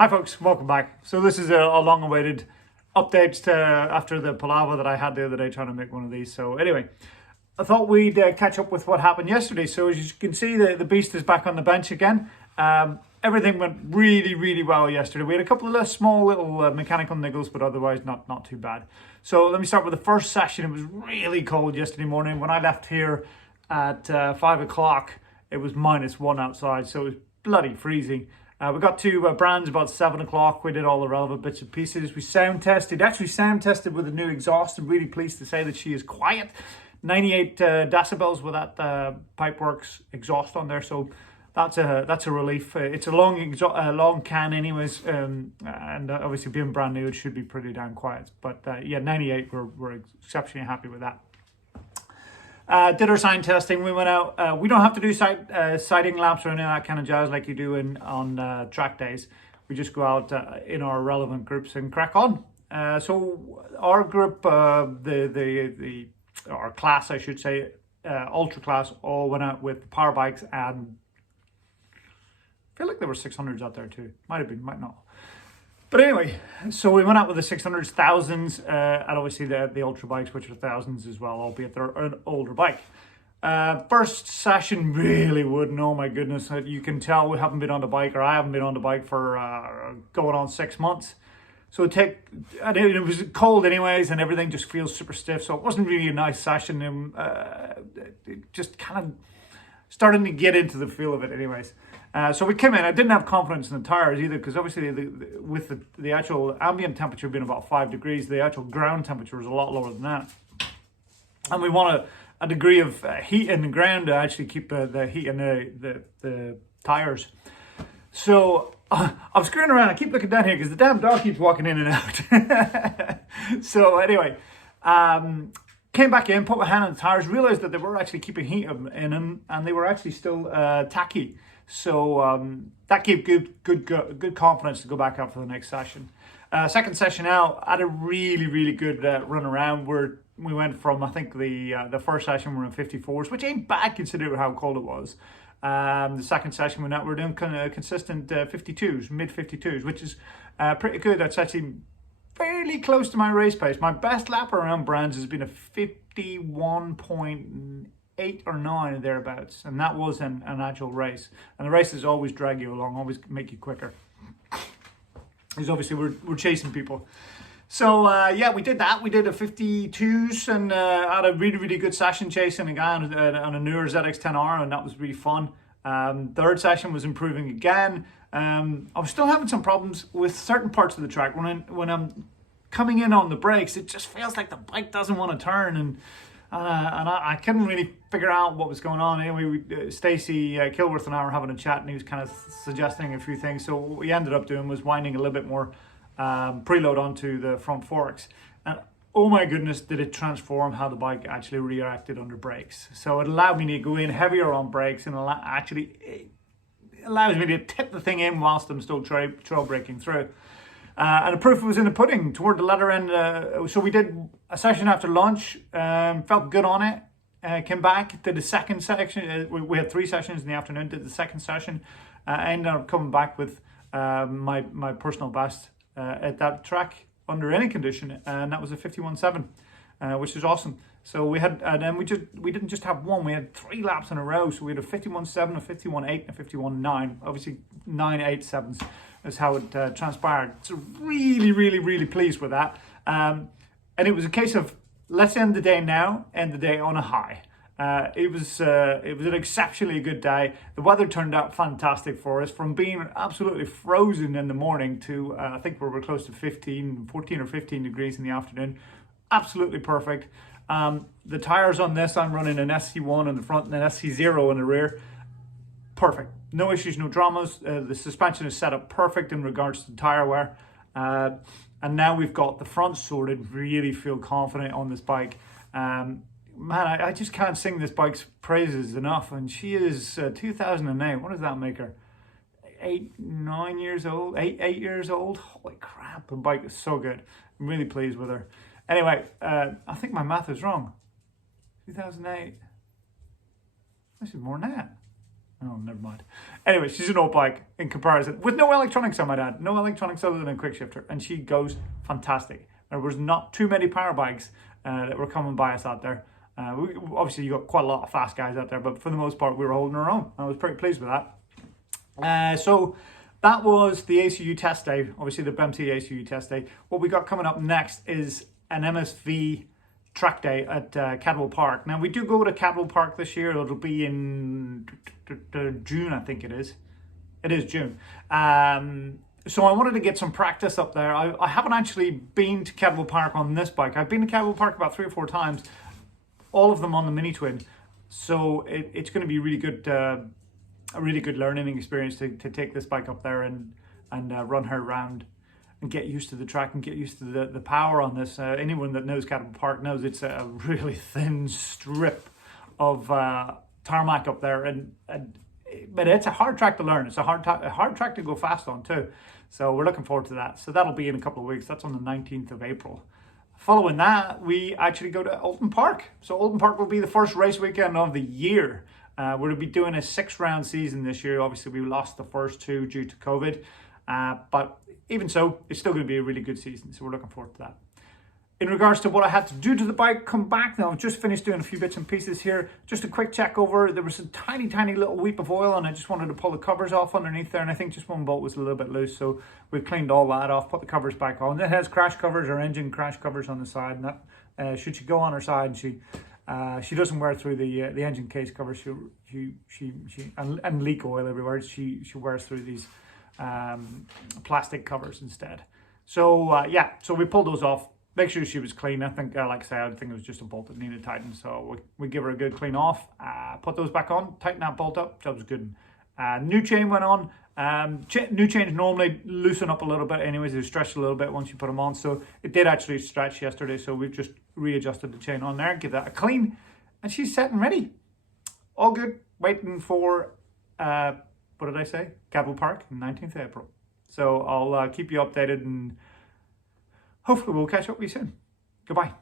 Hi folks, welcome back. So this is a long-awaited update after the palaver that I had the other day trying to make one of these. So anyway, I thought we'd catch up with what happened yesterday. So as you can see, the beast is back on the bench again. Everything went really well yesterday. We had a couple of small little mechanical niggles, but otherwise not too bad. So let me start with the first session. It was really cold yesterday morning. When I left here at 5 o'clock, it was -1 outside, so it was bloody freezing. We got to Brands about 7 o'clock. We did all the relevant bits and pieces. We sound tested with a new exhaust. I'm really pleased to say that she is quiet. 98 decibels with that Pipeworks exhaust on there. So that's a relief. It's a long can anyways. And obviously being brand new, it should be pretty damn quiet. But yeah, 98, we're exceptionally happy with that. Did our sign testing. We went out. We don't have to do sighting laps or any of that kind of jazz like you do on track days. We just go out in our relevant groups and crack on. So our group, our class, I should say, ultra class, all went out with power bikes, and I feel like there were 600s out there too. Might have been, might not. But anyway, so we went out with the 600s, thousands, and obviously the ultra bikes, which are thousands as well, albeit they're an older bike. First session really wouldn't. Oh my goodness, you can tell we haven't been on the bike, or I haven't been on the bike for going on 6 months. So it was cold anyways, and everything just feels super stiff. So it wasn't really a nice session. It just kind of starting to get into the feel of it anyways. So we came in. I didn't have confidence in the tires either, because obviously with the actual ambient temperature being about 5 degrees, the actual ground temperature was a lot lower than that. And we want a degree of heat in the ground to actually keep the heat in the tires. So I was screwing around. I keep looking down here because the damn dog keeps walking in and out. So anyway, came back in, put my hand on the tires, realized that they were actually keeping heat in them, and they were actually still tacky. So that gave good confidence to go back out for the next session. Second session out, I had a really good run around. We went from, I think the first session we were in 54s, which ain't bad considering how cold it was. The second session we're doing kind of consistent 52s, mid 52s, which is pretty good. That's actually fairly close to my race pace. My best lap around Brands has been a 51.8 or 9 thereabouts, and that was an actual race. And the races always drag you along, always make you quicker, because obviously we're chasing people. So yeah, we did that. We did a 52s and had a really good session chasing a guy on a newer ZX-10R, and that was really fun. Third session was improving again. I was still having some problems with certain parts of the track. When I'm coming in on the brakes, it just feels like the bike doesn't want to turn, and I couldn't really figure out what was going on. Anyway, Stacey Kilworth and I were having a chat, and he was kind of suggesting a few things. So what we ended up doing was winding a little bit more preload onto the front forks, and oh my goodness, did it transform how the bike actually reacted under brakes. So it allowed me to go in heavier on brakes, and it allows me to tip the thing in whilst I'm still trail braking through. And the proof was in the pudding toward the latter end. So we did a session after lunch, felt good on it, came back, did the second section. We had 3 sessions in the afternoon, did the second session. I ended up coming back with my personal best at that track under any condition, and that was a 51.7, which is awesome. So we had, and then we didn't just have one, we had 3 laps in a row. So we had a 51.7, a 51.8, and a 51.9. Obviously 9.87s is how it transpired. So really pleased with that. And it was a case of, let's end the day now, end the day on a high. It was an exceptionally good day. The weather turned out fantastic for us, from being absolutely frozen in the morning to I think we were close to 14 or 15 degrees in the afternoon. Absolutely perfect. The tires on this, I'm running an SC1 in the front and an SC0 in the rear. Perfect. No issues, no dramas. The suspension is set up perfect in regards to tire wear. And now we've got the front sorted. Really feel confident on this bike. Man, I just can't sing this bike's praises enough. And she is 2008. What does that make her? 9 years old? 8 years old? Holy crap, the bike is so good. I'm really pleased with her. Anyway, I think my math is wrong. 2008. This is more than that. Oh, never mind. Anyway, she's an old bike in comparison, with no electronics, I might add. No electronics other than a quick shifter. And she goes fantastic. There was not too many power bikes that were coming by us out there. Obviously, you got quite a lot of fast guys out there, but for the most part, we were holding our own. I was pretty pleased with that. So that was the ACU test day, obviously the BMC ACU test day. What we got coming up next is an MSV track day at Cadwell Park. Now, we do go to Cadwell Park this year. It'll be in June, I think it is. It is June. So I wanted to get some practice up there. I haven't actually been to Cadwell Park on this bike. I've been to Cadwell Park about 3 or 4 times, all of them on the Mini Twin. So it's going to be really good, a really good learning experience to take this bike up there and run her around and get used to the track and get used to the power on this. Anyone that knows Cadwell Park knows it's a really thin strip of tarmac up there, but it's a hard track to learn. It's a hard track to go fast on too. So we're looking forward to that. So that'll be in a couple of weeks. That's on the 19th of April. Following that, we actually go to Alton Park. So Alton Park will be the first race weekend of the year. We'll be doing a 6-round season this year. Obviously, we lost the first 2 due to COVID. But even so, it's still going to be a really good season. So we're looking forward to that. In regards to what I had to do to the bike, come back now. I've just finished doing a few bits and pieces here. Just a quick check over. There was a tiny, tiny little weep of oil, and I just wanted to pull the covers off underneath there. And I think just one bolt was a little bit loose. So we've cleaned all that off, put the covers back on. It has crash covers or engine crash covers on the side. And that should she go on her side, she doesn't wear through the engine case cover. And leak oil everywhere. She wears through these plastic covers instead. So yeah, so we pulled those off. Make sure she was clean. I think, like I say, I think it was just a bolt that needed tightened. So we give her a good clean off, put those back on, tighten that bolt up. That was good. New chain went on. New chains normally loosen up a little bit anyways. They stretch a little bit once you put them on. So it did actually stretch yesterday. So we've just readjusted the chain on there, give that a clean. And she's set and ready. All good. Waiting for, what did I say? Cadwell Park, 19th of April. So I'll keep you updated, and hopefully we'll catch up with you soon. Goodbye.